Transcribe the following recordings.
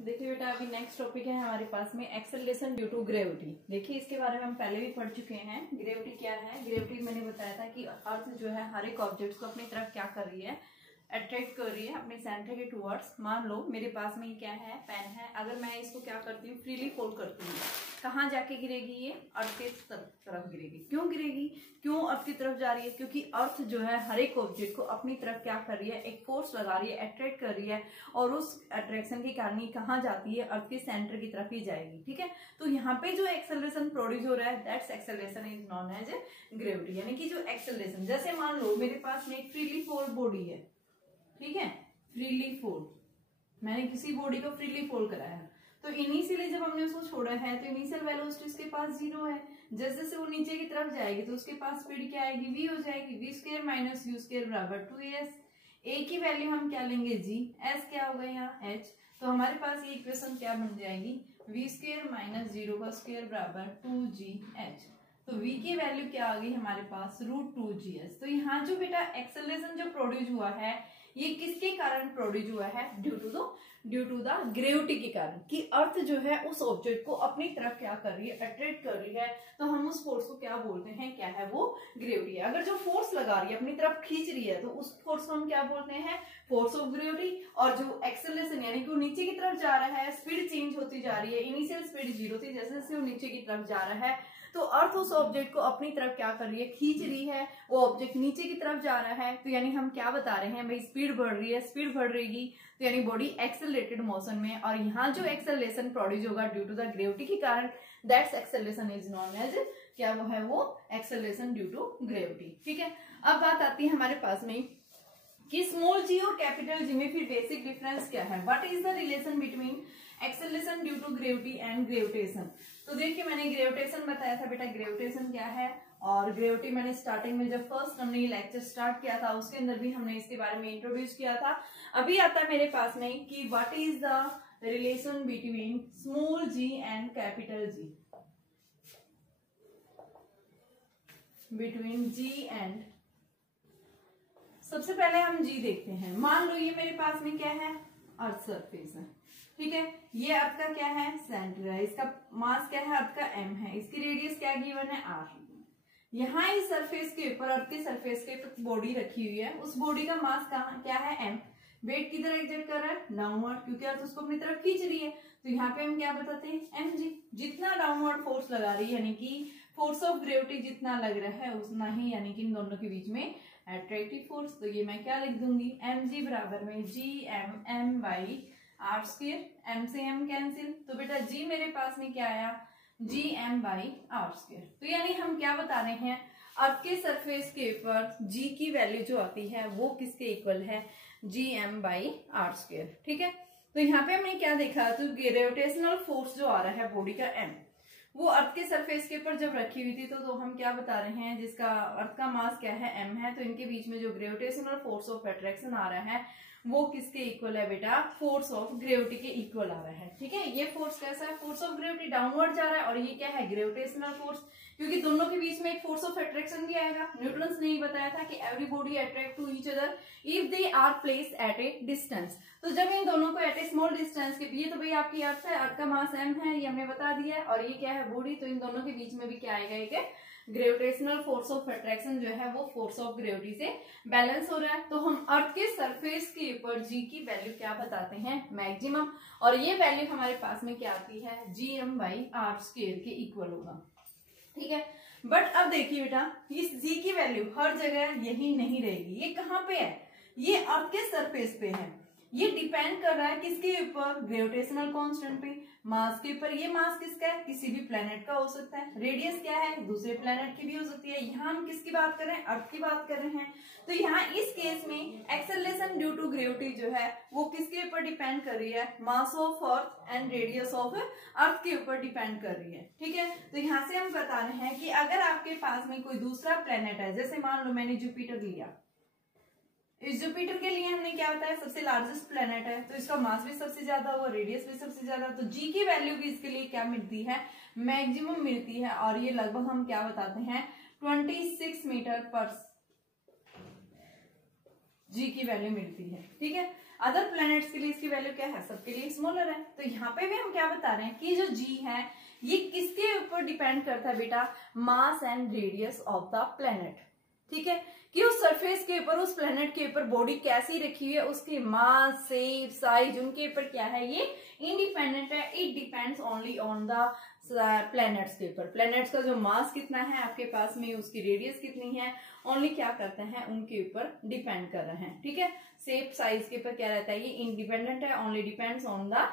देखिए बेटा, अभी नेक्स्ट टॉपिक है हमारे पास में एक्सेलरेशन ड्यू टू ग्रेविटी। देखिए इसके बारे में हम पहले भी पढ़ चुके हैं। ग्रेविटी क्या है? ग्रेविटी मैंने बताया था कि अर्थ जो है हर एक ऑब्जेक्ट को अपनी तरफ क्या कर रही है, अट्रैक्ट कर रही है अपने सेंटर के टुवर्ड्स। मान लो मेरे पास में क्या है, पेन है, अगर मैं इसको क्या करती हूँ, फ्रीली फोल्ड करती हूँ, कहाँ जाके गिरेगी? ये अर्थ के तरफ गिरेगी। क्यों गिरेगी? क्यों अर्थ की तरफ जा रही है? क्योंकि अर्थ जो है हर एक ऑब्जेक्ट को अपनी तरफ क्या कर रही है, एक फोर्स लगा रही है, अट्रैक्ट कर रही है, और उस अट्रैक्शन के कारण कहाँ जाती है, अर्थ के सेंटर की तरफ ही जाएगी। ठीक है, तो यहाँ पे जो एक्सेलरेशन प्रोड्यूस हो रहा है, that's acceleration is known as gravity. यानी कि जो एक्सेलरेशन, जैसे मान लो मेरे पास में एक फ्रीली फोल्ड बॉडी है, ठीक है, फ्रीली फोल्ड, मैंने किसी बॉडी को फ्रीली फोल्ड कराया, तो इनिशियली जब हमने उसको छोड़ा है तो इनिशियल वेलोसिटी उसके पास 0 है। जैसे जैसे वो नीचे की तरफ जाएगी तो उसके पास स्पीड क्या आएगी, v हो जाएगी। v square minus u square बराबर 2s। a की वैल्यू हम क्या लेंगे, g, s क्या होगा यहाँ h। तो हमारे पास ये इक्वेशन क्या बन जाएगी, v स्क्वायर माइनस 0 का स्क्वायर बराबर 2gh। तो v की वैल्यू क्या आ गई हमारे पास, √2gs। तो यहाँ जो बेटा एक्सेलरेशन जो प्रोड्यूस हुआ है, ये किसके कारण प्रोड्यूस हुआ है, ड्यू टू द ग्रेविटी के कारण, कि अर्थ जो है उस ऑब्जेक्ट को अपनी तरफ क्या कर रही है, अट्रैक्ट कर रही है। तो हम उस फोर्स को क्या बोलते हैं, क्या है वो, ग्रेविटी है। अगर जो फोर्स लगा रही है, अपनी तरफ खींच रही है, तो उस फोर्स को हम क्या बोलते हैं, फोर्स ऑफ ग्रेविटी। और जो एक्सेलरेशन यानी कि वो नीचे की तरफ जा रहा है, स्पीड चेंज होती जा रही है, इनिशियल स्पीड 0 थी, जैसे जैसे वो नीचे की तरफ जा रहा है तो अर्थ उस ऑब्जेक्ट को अपनी तरफ क्या कर रही है, खींच रही है, वो ऑब्जेक्ट नीचे की तरफ जा रहा है। तो यानी हम क्या बता रहे हैं भाई, स्पीड बढ़ रही है, स्पीड बढ़ रहेगी, तो यानी बॉडी एक्सेलरेटेड मोशन में। और यहाँ जो एक्सेलरेशन प्रोड्यूस होगा ड्यू टू द ग्रेविटी के कारण, that's acceleration is known as, क्या वो है, वो एक्सेलरेशन ड्यू टू ग्रेविटी। ठीक है, अब बात आती है हमारे पास में कि स्मॉल जी और कैपिटल जी में फिर बेसिक डिफरेंस क्या है, what is the relation between acceleration due to gravity and gravitation. तो देखिए मैंने ग्रेविटेशन बताया था बेटा, ग्रेविटेशन क्या है, और ग्रेविटी मैंने स्टार्टिंग में जब फर्स्ट हमने ये लेक्चर स्टार्ट किया था उसके अंदर भी हमने इसके बारे में इंट्रोड्यूस किया था। अभी आता है मेरे पास में कि what is the relation between small G and capital G, between G and, सबसे पहले हम जी देखते हैं। मान लो ये मेरे पास में क्या है, अर्थ सरफेस है, ठीक है, ये अर्थ का क्या है, सेंटर है, इसका मास क्या है, अर्थ का m है, इसकी रेडियस क्या गिवन है, r। यहाँ इस सरफेस के ऊपर, अर्थ के सरफेस के ऊपर बॉडी रखी हुई है, उस बॉडी का मास कहाँ क्या है, m। वेट किधर एग्जर्ट कर रहा है, डाउनवर्ड, क्योंकि अर्थ उसको अपनी तरफ खींच रही है। तो यहाँ पे हम क्या बताते हैं, mg। जितना डाउनवर्ड फोर्स लगा रही है, यानी कि फोर्स ऑफ ग्रेविटी जितना लग रहा है उतना ही, यानी कि इन दोनों के बीच में अट्रैक्टिव फोर्स। तो ये मैं क्या लिख दूंगी, mg बराबर में gm by R square, m से m कैंसिल, तो बेटा g मेरे पास में क्या आया, gm बाई आर स्क्वायर। तो यानी हम क्या बता रहे हैं, अर्थ के सरफेस के ऊपर g की वैल्यू जो आती है वो किसके इक्वल है, gm बाई आर स्क्वायर। ठीक है, तो यहाँ पे हमने क्या देखा, तो ग्रेविटेशनल फोर्स जो आ रहा है बॉडी का m, वो अर्थ के सरफेस के ऊपर जब रखी हुई थी तो हम क्या बता रहे हैं, जिसका अर्थ का मास क्या है, m है, तो इनके बीच में जो ग्रेविटेशनल फोर्स ऑफ अट्रैक्शन आ रहा है वो किसके इक्वल है बेटा, फोर्स ऑफ ग्रेविटी के इक्वल आ रहा है। ठीक है, ये फोर्स कैसा है, फोर्स ऑफ ग्रेविटी डाउनवर्ड जा रहा है, और ये क्या है, ग्रेविटेशनल फोर्स, क्योंकि दोनों के बीच में एक फोर्स ऑफ अट्रैक्शन भी आएगा। न्यूटन ने बताया था कि every body attract to each other if they are placed at a distance. तो जब इन दोनों को एट ए स्मॉल डिस्टेंस के, ये तो भाई आपकी अर्थ है, अर्थ का मास m है, ये हमने बता दिया है, और ये क्या है, बॉडी, तो इन दोनों के बीच में भी क्या आएगा, एक ग्रेविटेशनल फोर्स ऑफ अट्रैक्शन जो है वो फोर्स ऑफ ग्रेविटी से बैलेंस हो रहा है। तो हम अर्थ के सरफेस के ऊपर जी की वैल्यू क्या बताते हैं, मैक्सिमम, और ये वैल्यू हमारे पास में क्या आती है, gm बाई आर स्क्वायर के इक्वल होगा। ठीक है, बट अब देखिए बेटा, इस जी की वैल्यू हर जगह यही नहीं रहेगी। ये कहाँ पे है, ये अर्थ के सरफेस पे है, ये डिपेंड कर रहा है किसके ऊपर, ग्रेविटेशनल कांस्टेंट पे, मास के ऊपर। ये मास किसका है, किसी भी प्लेनेट का हो सकता है, रेडियस क्या है, दूसरे प्लेनेट की भी हो सकती है। यहाँ हम किसकी बात कर रहे हैं, अर्थ की बात कर रहे हैं। तो यहाँ इस केस में एक्सेलरेशन ड्यू टू ग्रेविटी जो है वो किसके ऊपर डिपेंड कर रही है, mass of earth and radius of earth के ऊपर डिपेंड कर रही है। ठीक है, तो यहाँ से हम बता रहे हैं कि अगर आपके पास में कोई दूसरा प्लेनेट है, जैसे मान लो मैंने जुपिटर लिया, इस जुपिटर के लिए हमने क्या बताया, सबसे लार्जेस्ट प्लेनेट है, तो इसका मास भी सबसे ज्यादा होगा, रेडियस भी सबसे ज्यादा, तो जी की वैल्यू भी इसके लिए क्या मिलती है, मैक्सिमम मिलती है, और ये लगभग हम क्या बताते हैं, 26 मीटर पर जी की वैल्यू मिलती है। ठीक है, अदर प्लैनेट्स के लिए इसकी वैल्यू क्या है, सबके लिए स्मॉलर है। तो यहाँ पे भी हम क्या बता रहे हैं कि जो जी है ये किसके ऊपर डिपेंड करता है बेटा, mass and radius of the planet. ठीक है, कि उस सरफेस के ऊपर, उस प्लैनेट के ऊपर बॉडी कैसी रखी हुई है, उसकी मास, शेप, साइज, उनके ऊपर क्या है, ये इंडिपेंडेंट है। It depends only on the planets के ऊपर। प्लैनेट्स का जो मास कितना है आपके पास में, उसकी रेडियस कितनी है, ओनली क्या करते हैं, उनके ऊपर डिपेंड कर रहे हैं। ठीक है, शेप साइज के ऊपर क्या रहता है, ये इंडिपेंडेंट है, only depends on the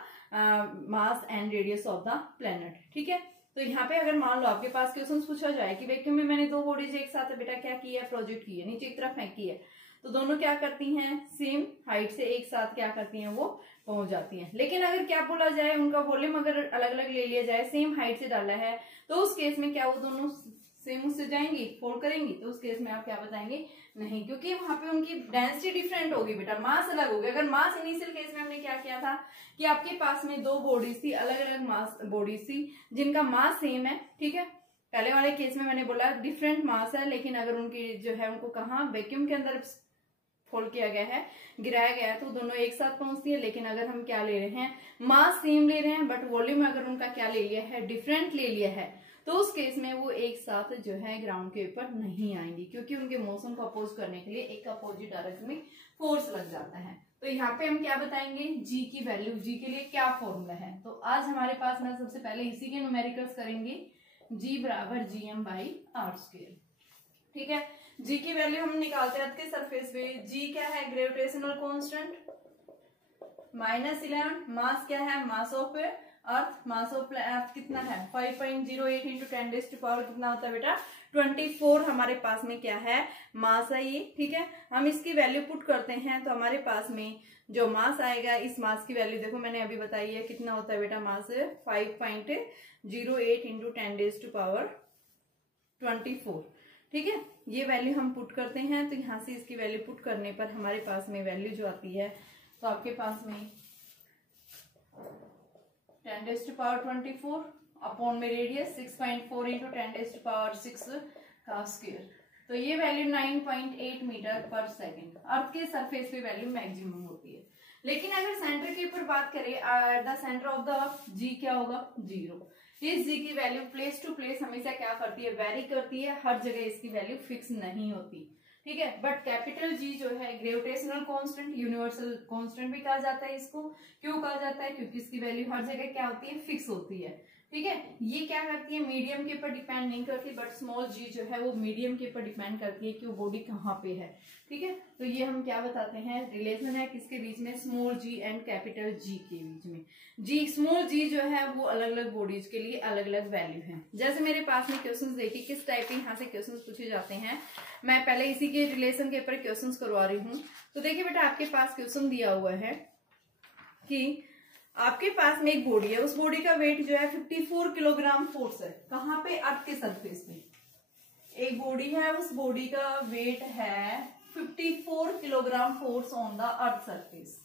mass and radius of the planet. ठीक है, तो यहाँ पे अगर मान लो आपके पास क्वेश्चन पूछा जाए कि वैक्यूम में मैंने दो बॉडीज एक साथ बेटा क्या किया है, प्रोजेक्ट की है, नीचे की तरफ फेंकी है, तो दोनों क्या करती हैं, सेम हाइट से एक साथ क्या करती हैं, वो पहुंच जाती हैं। लेकिन अगर क्या बोला जाए, उनका वॉल्यूम अगर अलग अलग ले लिया जाए, सेम हाइट से डाला है, तो उस केस में क्या वो दोनों सेम उससे जाएंगी, फोल्ड करेंगी, तो उस केस में आप क्या बताएंगे, नहीं, क्योंकि वहां पे उनकी डेंसिटी डिफरेंट होगी बेटा, मास अलग होगी। अगर मास इनिशियल केस में हमने क्या किया था कि आपके पास में दो बॉडीज थी, अलग अलग मास बॉडीज थी जिनका मास सेम है। ठीक है, पहले वाले केस में मैंने बोला डिफरेंट मास है, लेकिन अगर उनकी जो है उनको कहाँ वैक्यूम के अंदर फोल्ड किया गया है, गिराया गया है, तो दोनों एक साथ पहुंचती है। लेकिन अगर हम क्या ले रहे हैं, मास सेम ले रहे हैं, बट वॉल्यूम अगर उनका क्या ले लिया है, डिफरेंट ले लिया है, तो उस केस में वो एक साथ जो है ग्राउंड के ऊपर नहीं आएंगी, क्योंकि उनके मोशन को अपोज करने के लिए एक अपोजिट डायरेक्शन में फोर्स लग जाता है। तो यहाँ पे हम क्या बताएंगे, जी की वैल्यू, जी के लिए क्या फॉर्मूला है। तो आज हमारे पास ना सबसे पहले इसी के न्यूमेरिकल्स करेंगे, जी बराबर GM बाई आर स्क्वायर। ठीक है, जी की वैल्यू हम निकालते हैं अर्थ के सरफेस पे। जी क्या है, ग्रेविटेशनल कांस्टेंट -11, मास क्या है, mass of earth, mass of earth कितना है 5.08 इंटू 10 पावर कितना होता है बेटा 24 हमारे पास में क्या है, मास है ये। ठीक है, हम इसकी वैल्यू पुट करते हैं तो हमारे पास में जो मास आएगा, इस मास की वैल्यू देखो मैंने अभी बताई है, कितना होता है बेटा मास 5.08 इंटू 10 पावर 24। ठीक है, ये वैल्यू हम पुट करते हैं, तो यहाँ से इसकी वैल्यू पुट करने पर हमारे पास में वैल्यू जो आती है, तो आपके पास में 10 पावर 24 अपॉन में रेडियस 6.4 इंटू 10 पावर 6 का स्क्वायर, तो ये वैल्यू 9.8 मीटर पर सेकेंड अर्थ के सरफेस पे वैल्यू मैक्सिमम होती है। लेकिन अगर सेंटर के ऊपर बात करें, द सेंटर ऑफ द जी क्या होगा, 0। इस जी की वैल्यू प्लेस टू प्लेस हमेशा क्या करती है, वेरी करती है, हर जगह इसकी वैल्यू फिक्स नहीं होती। ठीक है, बट कैपिटल जी जो है ग्रेविटेशनल कांस्टेंट, यूनिवर्सल कांस्टेंट भी कहा जाता है इसको। क्यों कहा जाता है, क्योंकि इसकी वैल्यू हर जगह क्या होती है, फिक्स होती है। ठीक है, ये क्या करती है, मीडियम के ऊपर डिपेंड नहीं करती, बट स्मॉल जी जो है वो मीडियम के ऊपर डिपेंड करती है कि वो बॉडी कहाँ पे है। ठीक है, तो ये हम क्या बताते हैं, रिलेशन है किसके बीच में, small G and capital G के बीच में। जी, स्मॉल जी जो है वो अलग अलग बॉडीज के लिए अलग अलग वैल्यू है। जैसे मेरे पास में क्वेश्चंस देखिए किस टाइप के यहाँ से क्वेश्चंस पूछे जाते हैं, मैं पहले इसी के रिलेशन के ऊपर क्वेश्चंस करवा रही हूँ। तो देखिए बेटा, आपके पास क्वेश्चन दिया हुआ है कि आपके पास में एक बॉडी है, उस बॉडी का वेट जो है 54 किलोग्राम फोर्स है, कहाँ पे, अर्थ के सरफेस पे। एक बॉडी है, उस बॉडी का वेट है 54 kilogram force on the earth surface.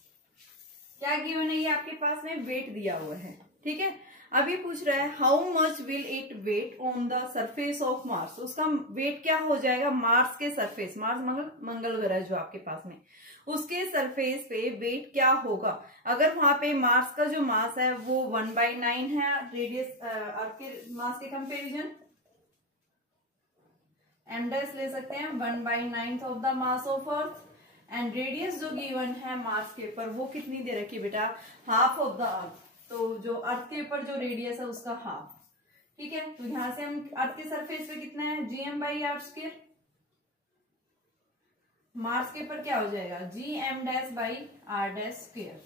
क्या गिवन है, ये आपके पास में वेट दिया हुआ है। ठीक है, अभी पूछ रहा है how much will it weight on the surface of Mars, उसका वेट क्या हो जाएगा मार्स के सरफेस, मार्स मंगल ग्रह जो आपके पास में, उसके सरफेस पे वेट क्या होगा। अगर वहां पे मार्स का जो मास है वो 1/9 है रेडियस आपके मास के कंपेरिजन, m' ले सकते हैं 1/9 of the mass of earth, and radius जो गिवन है मार्स के ऊपर वो कितनी दे रखी है बेटा, हाफ ऑफ द अर्थ। तो जो अर्थ के ऊपर जो रेडियस है उसका हाफ। ठीक है, तो यहां से हम अर्थ के सरफेस पे कितना है, GM by R square, Mars के ऊपर क्या हो जाएगा, GM' बाई R' स्क्वायर।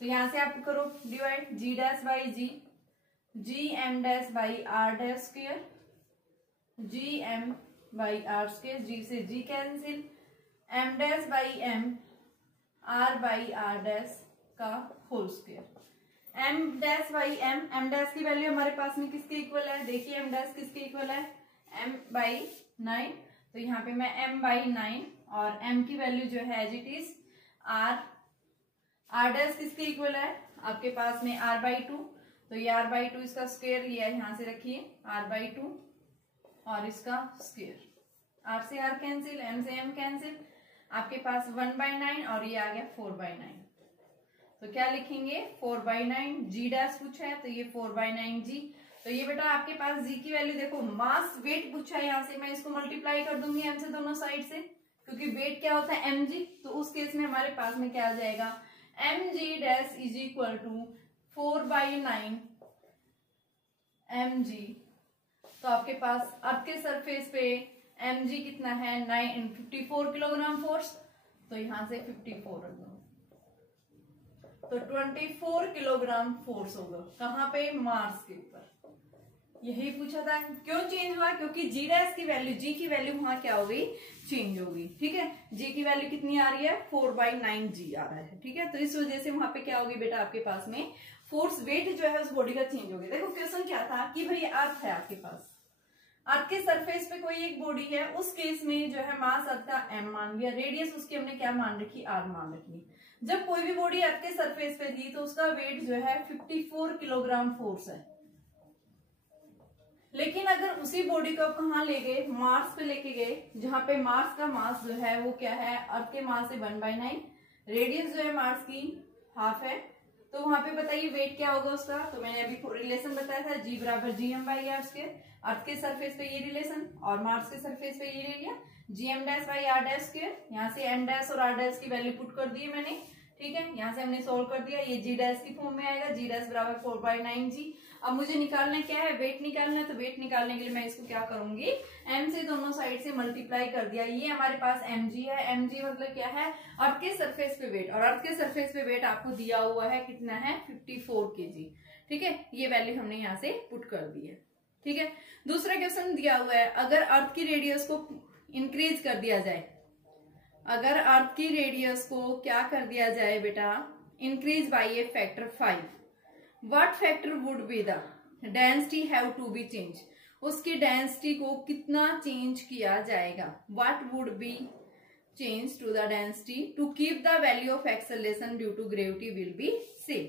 तो यहां से आप करो divide, G' by G, GM' by R' square, GM by R square, G से G cancel, M' by M, R by R' का whole square, M' by M, M' की value हमारे पास में किसके इक्वल है, देखिए M' किसके इक्वल है, M/9। तो यहाँ पे मैं M/9 और M की वैल्यू जो है एज इट इज R' किसके इक्वल है, आपके पास में R/2। तो ये R/2 इसका स्क्वायर, ये यहाँ से रखिए R/2 और इसका स्क्वायर, R से R कैंसिल, M से M कैंसिल, आपके पास 1/9 और ये आ गया 4/9। तो क्या लिखेंगे 4/9 जी डैश पूछा है तो ये 4/9 जी। तो ये बेटा आपके पास जी की वैल्यू देखो, मास वेट पूछा है, यहाँ से मैं इसको मल्टीप्लाई कर दूंगी एम से दोनों साइड से, क्योंकि वेट क्या होता है mg। तो उस केस में हमारे पास में क्या आ जाएगा mg dash is equal to 4/9 mg। तो आपके पास अर्थ के सरफेस पे mg कितना है 54 किलोग्राम फोर्स, तो यहां से 54 रख दो, तो 24 किलोग्राम फोर्स होगा कहाँ पे मार्स के ऊपर। यही पूछा था। क्यों चेंज हुआ, क्योंकि जी डैश की वैल्यू, जी की वैल्यू वहां क्या हो गई चेंज हो गई। ठीक है, जी की वैल्यू कितनी आ रही है 4/9 जी आ रहा है। ठीक है, तो इस वजह से वहां पे क्या होगी बेटा आपके पास में फोर्स वेट जो है उस बॉडी का चेंज हो गया। देखो क्वेश्चन क्या था कि भाई अर्थ है आपके पास, अर्थ के सरफेस पे कोई एक बॉडी है, उस केस में जो है मास अर्थ का m मान लिया, रेडियस उसकी हमने क्या मान रखी r मान रखी। जब कोई भी बॉडी अर्थ के सरफेस पे थी तो उसका वेट जो है 54 किलोग्राम फोर्स है। लेकिन अगर उसी बॉडी को आप कहाँ ले गए मार्स पे लेके गए, जहां पे मार्स का मास जो है वो क्या है अर्थ के मास से 1/9, रेडियस जो है मार्स की हाफ है, तो वहां पे बताइए वेट क्या होगा उसका। तो मैंने अभी रिलेशन बताया था G बराबर GM/r²। अर्थ के सरफेस पे ये रिलेशन और मार्स के सरफेस पे ये ले लिया GM dash by R dash square. यहाँ से M डैश और R डैश की वैल्यू पुट कर दी है मैंने। ठीक है, यहाँ से हमने सोल्व कर दिया, ये G डैश की फॉर्म में आएगा, G डैश बराबर 4/9 जी। अब मुझे निकालना क्या है वेट निकालना है, तो वेट निकालने के लिए मैं इसको क्या करूंगी m से दोनों साइड से मल्टीप्लाई कर दिया। ये हमारे पास mg है, mg मतलब क्या है अर्थ के सरफेस पे वेट, और अर्थ के सरफेस पे वेट आपको दिया हुआ है कितना है 54 kg। ठीक है, ये वैल्यू हमने यहाँ से पुट कर दी है। ठीक है, दूसरा क्वेश्चन दिया हुआ है अगर अर्थ की रेडियस को इंक्रीज कर दिया जाए, अगर अर्थ की रेडियस को क्या कर दिया जाए बेटा increase by a factor 5, what factor would be the density have to be change, उसकी डेंसिटी को कितना चेंज किया जाएगा, what would be change to the density to keep the value of acceleration due to gravity will be same.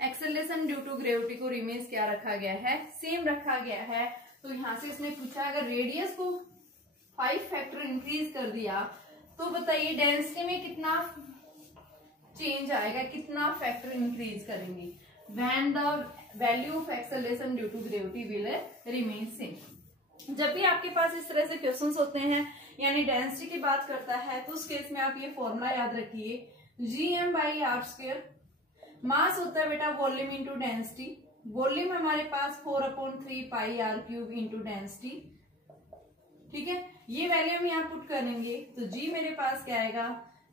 Acceleration due to gravity को रिमेज क्या रखा गया है सेम रखा गया है। तो यहां से इसने पूछा अगर रेडियस को 5 फैक्टर इंक्रीज कर दिया तो बताइए डेंसिटी में कितना चेंज आएगा, कितना फैक्टर इंक्रीज करेंगे when the value of acceleration due to gravity will remain same। जब भी आपके पास इस तरह से क्वेश्चंस होते हैं यानी डेंसिटी की बात करता है तो उस केस में आप ये फॉर्मूला याद रखिए GM/r²। मास होता है बेटा वॉल्यूम इंटू डेंसिटी, वॉल्यूम हमारे पास 4/3 पाई r³ इंटू डेंसिटी। ठीक है, ये वैल्यू हम यहाँ पुट करेंगे तो G मेरे पास क्या आएगा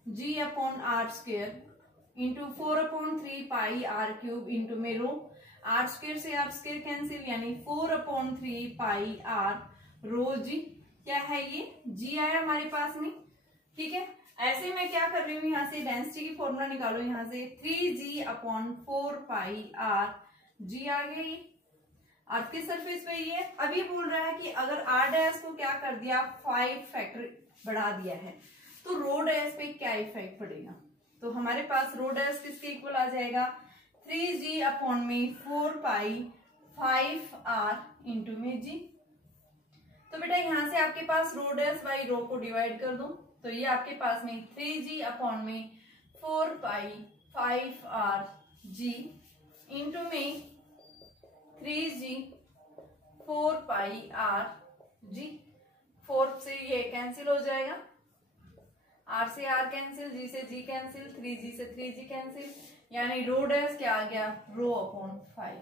G/r² इंटू 4/3 पाई r³ इंटू में रो, r² से r² कैंसिल यानी 4/3 पाई r रो जी। क्या है ये g आया हमारे पास में। ठीक है, ऐसे मैं क्या कर रही हूँ यहाँ से डेंसिटी की फॉर्मूला निकालो, यहाँ से 3g/4 पाई r g आ गई अर्थ के सरफेस पे ये। अब ये बोल रहा है कि अगर r डैश को क्या कर दिया 5 फैक्टर बढ़ा दिया है तो रो डैश पे क्या इफेक्ट पड़ेगा। तो हमारे पास रो डैश किसके इक्वल आ जाएगा 3g/4 पाई 5r इंटू में g। तो बेटा यहां से आपके पास रो डैश बाई रो को डिवाइड कर दो तो ये आपके पास में 3g/4 पाई 5r g इंटू में 3g/4 पाई r g। 4 से ये कैंसिल हो जाएगा, r से r कैंसिल, g से g कैंसिल, 3g से 3g कैंसिल, यानी रो डैश क्या आ गया रो/5,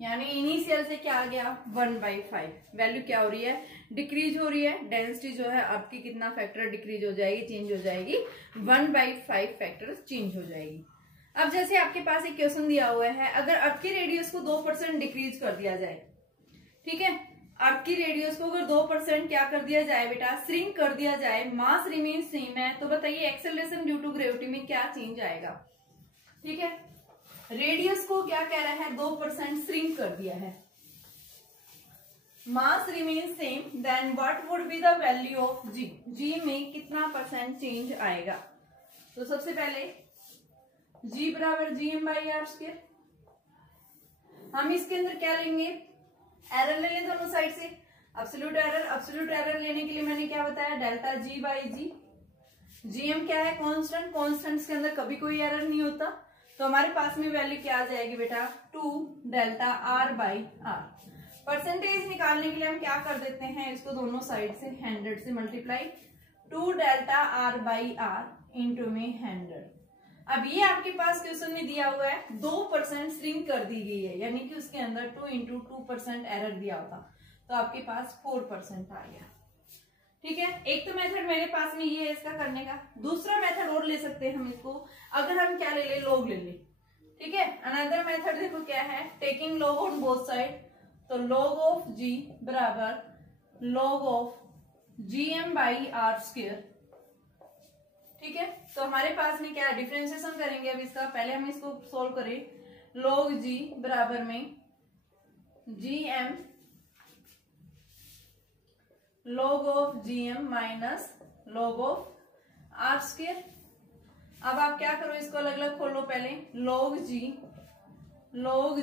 यानी इनिशियल से क्या आ गया 1/5। वैल्यू क्या हो रही है डिक्रीज हो रही है, डेंसिटी जो है आपकी कितना फैक्टर डिक्रीज हो जाएगी चेंज हो जाएगी 1/5 फैक्टर चेंज हो जाएगी। अब जैसे आपके पास एक क्वेश्चन दिया हुआ है अगर अर्थ की रेडियस को 2% डिक्रीज कर दिया जाए, ठीक है अर्थ की रेडियस को अगर 2% क्या कर दिया जाए बेटा श्रिंक कर दिया जाए, मास रिमेन सेम है, तो बताइए एक्सेलरेशन ड्यू टू ग्रेविटी में क्या चेंज आएगा। ठीक है, रेडियस को क्या कह रहा है 2% श्रिंक कर दिया है, mass remain same, then what would be the value of g, g में कितना % चेंज आएगा। तो सबसे पहले G बराबर GM/r²। हम इसके अंदर क्या लेंगे एरर ले लें दोनों साइड से, एब्सोल्यूट एरर। एब्सोल्यूट एरर लेने के लिए मैंने क्या बताया डेल्टा G/G। GM क्या है कांस्टेंट, कांस्टेंट्स के अंदर कभी कोई एरर नहीं होता, तो हमारे पास में वैल्यू क्या आ जाएगी बेटा 2 delta R by R. Percentage निकालने के लिए हम क्या कर देते हैं, इसको दोनों साइड से 100 से multiply, 2 delta R by R into में 100। अब ये आपके पास क्वेश्चन में दिया हुआ है 2% श्रिंक कर दी गई है, यानी कि उसके अंदर 2 इंटू 2% एरर दिया होता तो आपके पास 4% आ गया। ठीक है, एक तो मेथड मेरे पास में ये है इसका करने का। दूसरा मेथड और ले सकते हैं हम इसको, अगर हम क्या ले ले, लोग ले ले। ठीक है, अनदर मेथड देखो क्या है, taking log on both side, तो log ऑफ g बराबर log of gm by R square. ठीक है, तो हमारे पास में क्या डिफरेंशिएशन करेंगे अब इसका, पहले हम इसको सोल्व करें। log g बराबर में gm log of gm minus log of R square. अब आप क्या करो, इसको अलग अलग खोलो, पहले log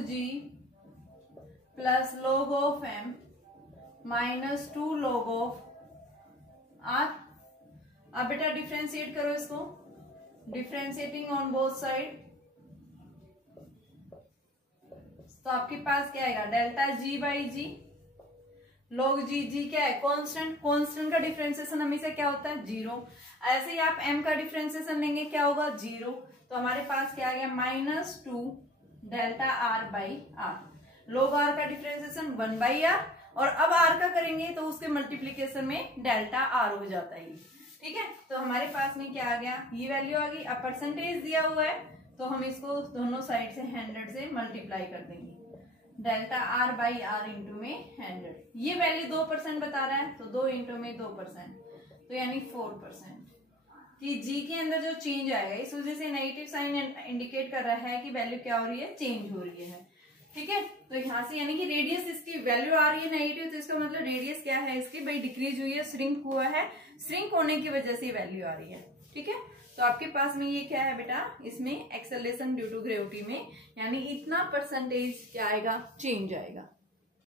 g plus log of m minus 2 log of r। अब बेटा डिफ्रेंशिएट करो इसको, डिफ्रेंशिएटिंग ऑन बोथ साइड, तो आपके पास क्या आएगा delta g by G, log g क्या है कांस्टेंट, कांस्टेंट का डिफरेंशिएशन हमेशा क्या होता है 0। ऐसे ही आप m का डिफरेंशिएशन लेंगे क्या होगा 0, तो हमारे पास क्या आ गया minus 2 delta r by R. log r का डिफरेंशिएशन 1 बाई आर, और अब r का करेंगे तो उसके मल्टीप्लीकेशन में डेल्टा r हो जाता है। ठीक है, तो हमारे पास में क्या आ गया, ये वैल्यू आ गई। अब परसेंटेज दिया हुआ है तो हम इसको दोनों साइड से 100 से मल्टीप्लाई कर देंगे, delta R by R into में 100। ये वैल्यू 2% बता रहा है, तो 2 इंटू में 2%, तो यानी 4%। कि जी के अंदर जो चेंज आएगा, इस वजह से नेगेटिव साइन इंडिकेट कर रहा है कि वैल्यू क्या हो रही है, चेंज हो रही है। ठीक है, तो यहाँ से यानी कि रेडियस इसकी वैल्यू आ रही है नेगेटिव, तो इसका मतलब रेडियस क्या है इसकी भाई डिक्रीज हुई है, श्रिंक हुआ है, श्रिंक होने की वजह से वैल्यू आ रही है। ठीक है, तो आपके पास में ये क्या है बेटा, इसमें एक्सेलरेशन ड्यू टू ग्रेविटी में यानी इतना परसेंटेज क्या आएगा, चेंज आएगा।